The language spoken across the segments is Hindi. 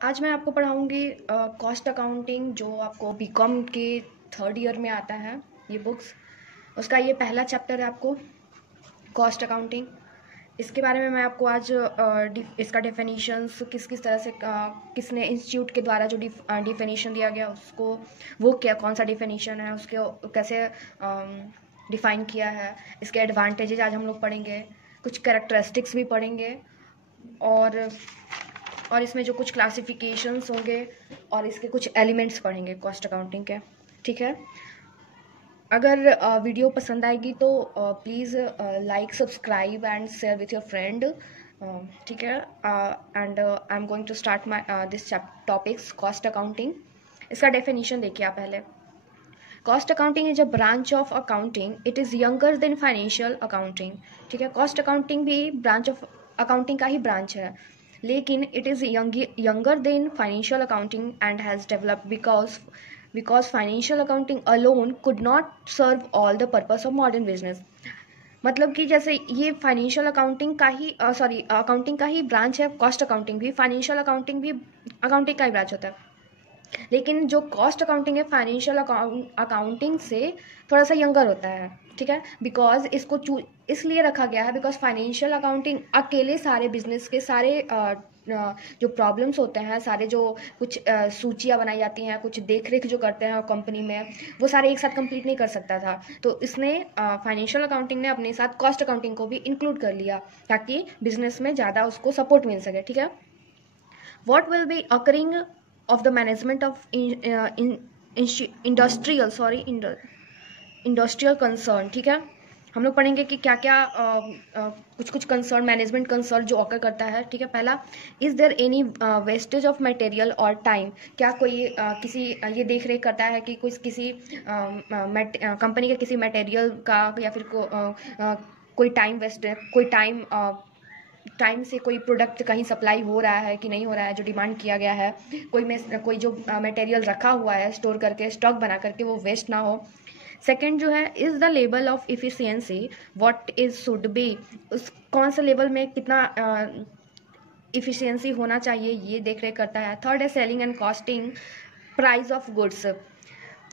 आज मैं आपको पढ़ाऊँगी कॉस्ट अकाउंटिंग जो आपको बीकॉम के थर्ड ईयर में आता है। ये बुक्स उसका ये पहला चैप्टर है आपको कॉस्ट अकाउंटिंग। इसके बारे में मैं आपको आज इसका डेफिनेशंस किस किस तरह से किसने इंस्टीट्यूट के द्वारा जो डिफिनीशन दिया गया उसको वो क्या कौन सा डिफिनीशन है उसके कैसे डिफ़ाइन किया है, इसके एडवांटेजेज आज हम लोग पढ़ेंगे, कुछ कैरेक्टरिस्टिक्स भी पढ़ेंगे और इसमें जो कुछ क्लासिफिकेशंस होंगे और इसके कुछ एलिमेंट्स पढ़ेंगे कॉस्ट अकाउंटिंग के। ठीक है, अगर वीडियो पसंद आएगी तो please like subscribe and share with your friend. ठीक है, and I am going to start my this topics cost accounting. इसका डेफिनेशन देखिए आप पहले। Cost accounting is a branch of accounting, it is younger than financial accounting. ठीक है, कॉस्ट अकाउंटिंग भी ब्रांच ऑफ अकाउंटिंग का ही ब्रांच है, लेकिन it is younger than financial accounting and has developed because financial accounting alone could not serve all the purpose of modern business. मतलब कि जैसे ये फाइनेंशियल अकाउंटिंग का ही अकाउंटिंग का ही ब्रांच है, कॉस्ट अकाउंटिंग भी, फाइनेंशियल अकाउंटिंग भी अकाउंटिंग का ही ब्रांच होता है, लेकिन जो कॉस्ट अकाउंटिंग है फाइनेंशियल अकाउंटिंग से थोड़ा सा यंगर होता है। ठीक है, बिकॉज इसको इसलिए रखा गया है बिकॉज फाइनेंशियल अकाउंटिंग अकेले सारे बिजनेस के सारे जो प्रॉब्लम्स होते हैं, सारे जो कुछ सूचियाँ बनाई जाती हैं, कुछ देख रेख जो करते हैं कंपनी में, वो सारे एक साथ कंप्लीट नहीं कर सकता था। तो इसने फाइनेंशियल अकाउंटिंग ने अपने साथ कॉस्ट अकाउंटिंग को भी इंक्लूड कर लिया ताकि बिजनेस में ज़्यादा उसको सपोर्ट मिल सके। ठीक है, what will be occurring of the management of industrial concern. ठीक है, हम लोग पढ़ेंगे कि क्या क्या कुछ कुछ कंसर्न, मैनेजमेंट कंसर्न जो ऑकर करता है। ठीक है, पहला, is there any wastage of material और टाइम। क्या कोई किसी ये देख रेख करता है कि कुछ किसी कंपनी के किसी मटेरियल का या फिर कोई टाइम वेस्ट है, कोई टाइम से कोई प्रोडक्ट कहीं सप्लाई हो रहा है कि नहीं हो रहा है जो डिमांड किया गया है, कोई जो मटेरियल रखा हुआ है स्टोर करके, स्टॉक बना करके, वो वेस्ट ना हो। सेकेंड जो है, is the level of efficiency what is should be, उस कौन से लेवल में कितना इफ़िशियंसी होना चाहिए, ये देख रेख करता है। थर्ड है selling and costing price of goods.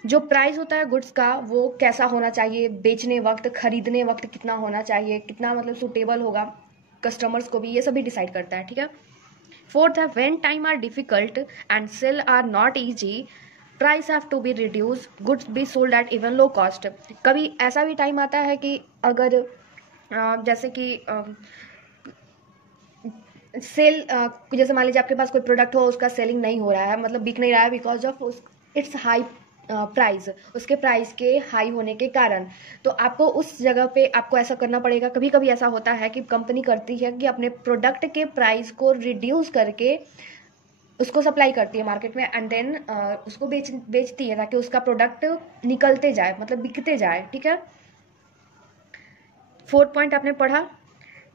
जो प्राइस होता है गुड्स का वो कैसा होना चाहिए, बेचने वक्त, खरीदने वक्त कितना होना चाहिए, कितना मतलब सुटेबल होगा कस्टमर्स को भी, ये सभी डिसाइड करता है। ठीक है, फोर्थ है when time are difficult and sale are not easy, price have to be reduce, goods be sold at even low cost. कभी ऐसा भी टाइम आता है कि अगर जैसे कि सेल जैसे मान लीजिए आपके पास कोई प्रोडक्ट हो, उसका सेलिंग नहीं हो रहा है, मतलब बिक नहीं रहा है because of its high price, उसके प्राइस के हाई होने के कारण, तो आपको उस जगह पे आपको ऐसा करना पड़ेगा। कभी कभी ऐसा होता है कि कंपनी करती है कि अपने प्रोडक्ट के प्राइस को रिड्यूस करके उसको सप्लाई करती है मार्केट में एंड देन उसको बेचती है ताकि उसका प्रोडक्ट निकलते जाए, मतलब बिकते जाए। ठीक है, फोर्थ पॉइंट आपने पढ़ा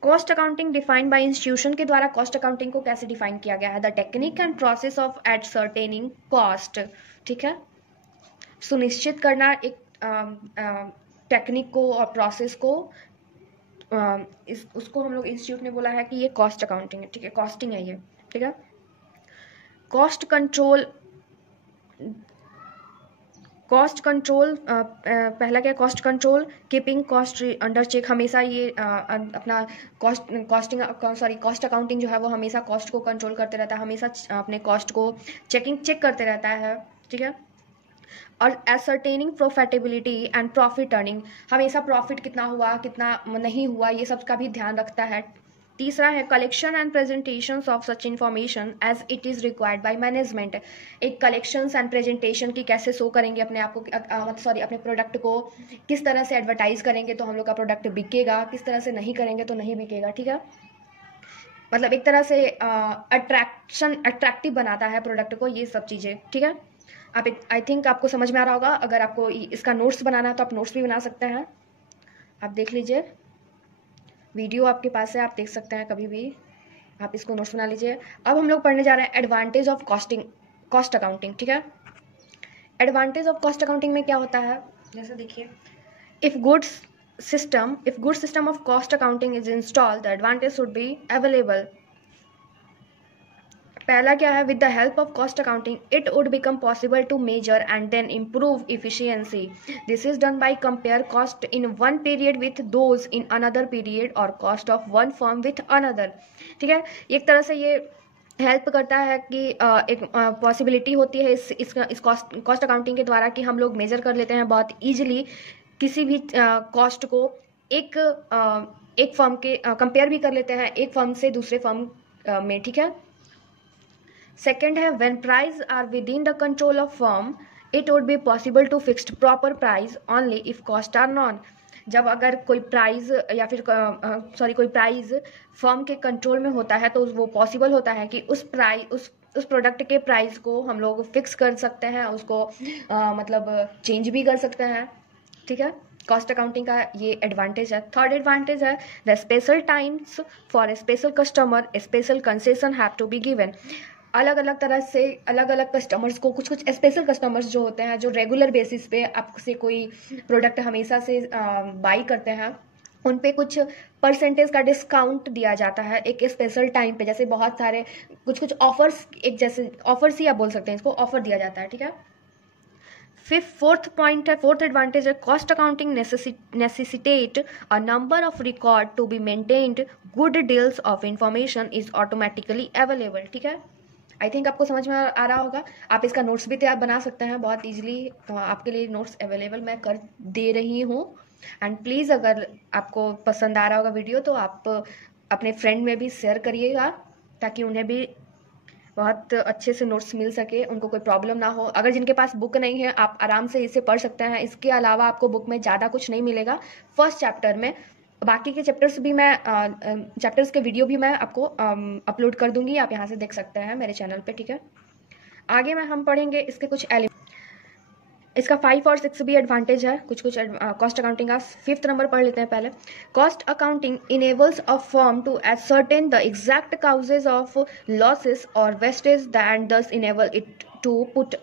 cost accounting defined by institution के द्वारा कॉस्ट अकाउंटिंग को कैसे डिफाइन किया गया है। The technique and process of ascertaining cost. ठीक है, सुनिश्चित करना एक टेक्निक को और प्रोसेस को, उसको हम लोग इंस्टीट्यूट ने बोला है कि ये कॉस्ट अकाउंटिंग है। ठीक है, कॉस्टिंग है ये। ठीक है, कॉस्ट कंट्रोल पहला क्या, cost control keeping cost under check. हमेशा ये अपना कॉस्ट अकाउंटिंग जो है वो हमेशा कॉस्ट को कंट्रोल करते रहता है, हमेशा अपने कॉस्ट को चेक करते रहता है। ठीक है, और एसर्टेनिंग प्रॉफिटेबिलिटी एंड प्रॉफिट अर्निंग, हमेशा प्रॉफिट कितना हुआ कितना नहीं हुआ ये सब का भी ध्यान रखता है। तीसरा है collection and presentation of such information as it is required by management. एक कलेक्शंस एंड प्रेजेंटेशन की कैसे शो करेंगे अपने आप को, अपने प्रोडक्ट को किस तरह से एडवर्टाइज करेंगे तो हम लोग का प्रोडक्ट बिकेगा, किस तरह से नहीं करेंगे तो नहीं बिकेगा। ठीक है, मतलब एक तरह से अट्रैक्टिव बनाता है प्रोडक्ट को, ये सब चीज़ें। ठीक है, आप आई थिंक आपको समझ में आ रहा होगा। अगर आपको इसका नोट्स बनाना है तो आप नोट्स भी बना सकते हैं, आप देख लीजिए, वीडियो आपके पास है, आप देख सकते हैं कभी भी, आप इसको नोट्स बना लीजिए। अब हम लोग पढ़ने जा रहे हैं एडवांटेज ऑफ कॉस्ट अकाउंटिंग। ठीक है, एडवांटेज ऑफ कॉस्ट अकाउंटिंग में क्या होता है, जैसे देखिए, if goods system of cost accounting is install the advantage should be available पहला क्या है, with the help of cost accounting it would become possible to measure and then improve efficiency. This is done by compare cost in one period with those in another period और cost of one firm with another. ठीक है, एक तरह से ये हेल्प करता है कि एक पॉसिबिलिटी होती है इस कॉस्ट अकाउंटिंग के द्वारा कि हम लोग मेजर कर लेते हैं बहुत ईजिली किसी भी कॉस्ट को एक फर्म के कंपेयर भी कर लेते हैं एक फर्म से दूसरे फर्म में. ठीक है. सेकेंड है, when price are within the control of firm it would be possible to fixed proper price only if cost are known. जब अगर कोई प्राइस या फिर कोई प्राइस फर्म के कंट्रोल में होता है तो वो पॉसिबल होता है कि उस प्रोडक्ट के प्राइस को हम लोग फिक्स कर सकते हैं, उसको मतलब चेंज भी कर सकते हैं. ठीक है, कॉस्ट अकाउंटिंग का ये एडवांटेज है. थर्ड एडवांटेज है, the special times for a special customer a special concession have to be given. अलग अलग तरह से अलग अलग कस्टमर्स को, कुछ स्पेशल कस्टमर्स जो होते हैं जो रेगुलर बेसिस पे आपसे कोई प्रोडक्ट हमेशा से बाई करते हैं, उन पे कुछ परसेंटेज का डिस्काउंट दिया जाता है एक स्पेशल टाइम पे. जैसे बहुत सारे कुछ ऑफर्स, एक जैसे ऑफर्स ही आप बोल सकते हैं इसको, ऑफर दिया जाता है. ठीक है. फोर्थ पॉइंट है, फोर्थ एडवांटेज है, cost accounting necessitate a number of record to be maintained. Good deals of information is automatically available. ठीक है, आई थिंक आपको समझ में आ रहा होगा. आप इसका नोट्स भी तैयार बना सकते हैं बहुत ईजिली. आपके लिए नोट्स अवेलेबल मैं कर दे रही हूँ. एंड प्लीज़ अगर आपको पसंद आ रहा होगा वीडियो तो आप अपने फ्रेंड में भी शेयर करिएगा ताकि उन्हें भी बहुत अच्छे से नोट्स मिल सके, उनको कोई प्रॉब्लम ना हो. अगर जिनके पास बुक नहीं है आप आराम से इसे पढ़ सकते हैं. इसके अलावा आपको बुक में ज़्यादा कुछ नहीं मिलेगा फर्स्ट चैप्टर में. बाकी के चैप्टर्स भी मैं चैप्टर्स के वीडियो भी मैं आपको अपलोड कर दूंगी, आप यहाँ से देख सकते हैं मेरे चैनल पे. ठीक है, आगे में हम पढ़ेंगे इसके कुछ इसका 5 और 6 भी एडवांटेज है कुछ कॉस्ट अकाउंटिंग का. 5th नंबर पढ़ लेते हैं पहले. Cost accounting enables a firm to ascertain the exact causes of losses और wastage and thus enable it to put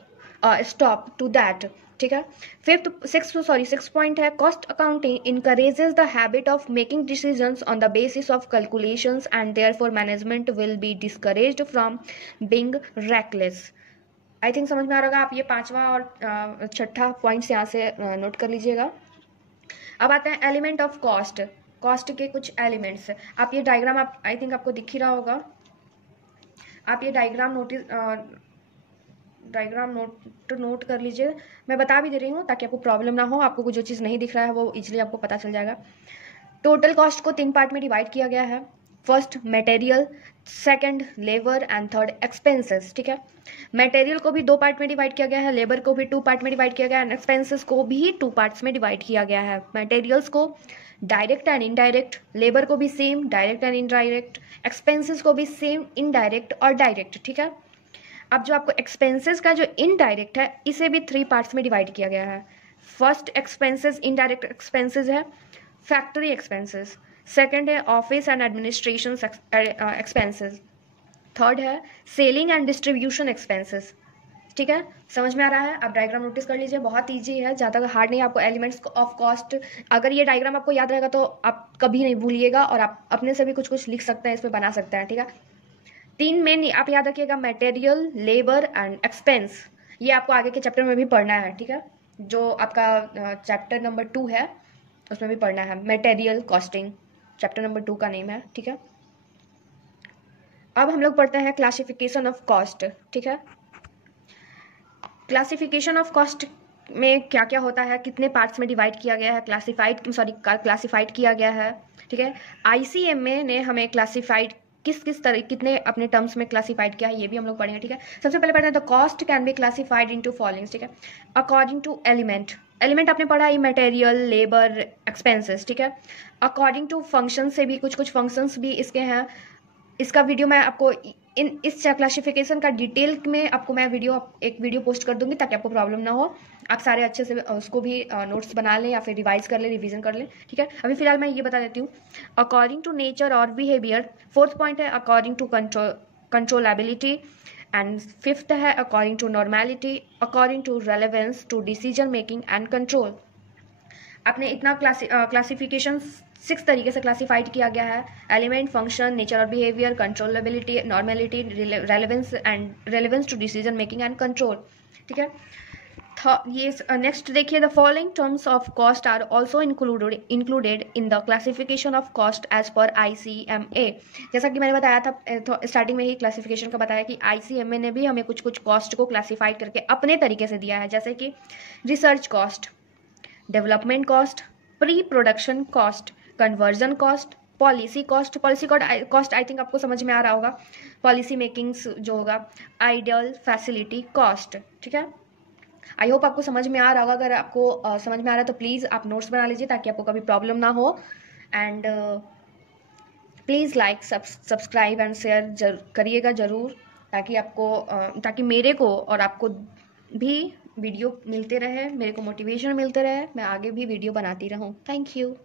stop to that. ठीक है. 6 पॉइंट है, cost accounting encourages the habit of making decisions on the basis of calculations and therefore management will be discouraged from being reckless. I think समझ में आ रहा होगा. आप ये 5वां और 6ठा पॉइंट्स यहाँ से नोट कर लीजिएगा. अब आते हैं एलिमेंट ऑफ कॉस्ट. कॉस्ट के कुछ एलिमेंट्स. आप ये डायग्राम आप आई थिंक आपको दिख ही रहा होगा. आप ये डायग्राम नोट कर लीजिए. मैं बता भी दे रही हूँ ताकि आपको प्रॉब्लम ना हो. आपको जो चीज़ नहीं दिख रहा है वो इजीली आपको पता चल जाएगा. टोटल कॉस्ट को 3 पार्ट में डिवाइड किया गया है. First material, second labour and third expenses. ठीक है, मटेरियल को भी 2 पार्ट में डिवाइड किया गया है, लेबर को भी 2 पार्ट में डिवाइड किया गया है, एंड एक्सपेंसेस को भी 2 पार्ट्स में डिवाइड किया गया है. मटेरियल्स को डायरेक्ट एंड इनडायरेक्ट, लेबर को भी same direct and indirect, expenses को भी सेम इनडायरेक्ट और डायरेक्ट. ठीक है. अब जो आपको एक्सपेंसेस का जो इनडायरेक्ट है इसे भी 3 पार्ट्स में डिवाइड किया गया है. फर्स्ट एक्सपेंसेस इनडायरेक्ट एक्सपेंसेस है फैक्ट्री एक्सपेंसेस. सेकेंड है office and administration expenses. Third है सेलिंग एंड डिस्ट्रीब्यूशन एक्सपेंसेस. ठीक है, समझ में आ रहा है. आप डायग्राम नोटिस कर लीजिए, बहुत ईजी है, ज़्यादा हार्ड नहीं. आपको एलिमेंट्स ऑफ कॉस्ट, अगर ये डायग्राम आपको याद रहेगा तो आप कभी नहीं भूलिएगा और आप अपने से भी कुछ लिख सकते हैं, इस पर बना सकते हैं. ठीक है, 3 मेन आप याद रखिएगा, मटेरियल, लेबर एंड एक्सपेंस. ये आपको आगे के चैप्टर में भी पढ़ना है. ठीक है, जो आपका चैप्टर नंबर 2 है उसमें भी पढ़ना है. मटेरियल कॉस्टिंग चैप्टर नंबर 2 का नेम है. ठीक है, अब हम लोग पढ़ते हैं क्लासिफिकेशन ऑफ कॉस्ट. ठीक है, क्लासिफिकेशन ऑफ कॉस्ट में क्या क्या होता है, कितने पार्ट्स में डिवाइड किया गया है, क्लासिफाइड किया गया है. ठीक है, ICMA ने हमें क्लासिफाइड किस तरह कितने अपने टर्म्स में क्लासिफाइड किया है ये भी हम लोग पढ़ेंगे. ठीक है, सबसे पहले पढ़ते हैं the cost can be classified into followings. ठीक है, अकॉर्डिंग टू एलिमेंट आपने पढ़ा है मटेरियल, लेबर, एक्सपेंसेस. ठीक है, अकॉर्डिंग टू फंक्शन से भी कुछ फंक्शंस भी इसके हैं. इसका वीडियो मैं आपको इस क्लासिफिकेशन का डिटेल में आपको मैं एक वीडियो पोस्ट कर दूंगी ताकि आपको प्रॉब्लम ना हो. आप सारे अच्छे से उसको भी नोट्स बना लें या फिर रिवाइज कर लें, रिवीजन कर लें. ठीक है, अभी फिलहाल मैं ये बता देती हूँ. अकॉर्डिंग टू नेचर और बिहेवियर. 4th पॉइंट है according to controllability. And 5th है according to normality, according to relevance to decision making and control. आपने इतना क्लासिफिकेशन 6 तरीके से क्लासिफाइड किया गया है। एलिमेंट, फंक्शन, नेचर और behaviour, controllability, normality, relevance to decision making and control. ठीक है, ये नेक्स्ट देखिए, the following terms of cost are also included in the classification of cost as per ICMA। जैसा कि मैंने बताया था स्टार्टिंग में ही क्लासिफिकेशन का बताया कि ICMA ने भी हमें कुछ कुछ कॉस्ट को क्लासिफाइड करके अपने तरीके से दिया है, जैसे कि research cost, development cost, pre production cost, conversion cost, policy cost. Policy cost I think आपको समझ में आ रहा होगा, पॉलिसी मेकिंग्स जो होगा, आइडियल फैसिलिटी कॉस्ट। ठीक है, आई होप आपको समझ में आ रहा होगा। अगर आपको समझ में आ रहा है तो प्लीज़ आप नोट्स बना लीजिए ताकि आपको कभी प्रॉब्लम ना हो। And please like, subscribe and share करिएगा ज़रूर, ताकि आपको ताकि मेरे को और आपको भी वीडियो मिलते रहे, मेरे को मोटिवेशन मिलते रहे, मैं आगे भी वीडियो बनाती रहूँ। Thank you.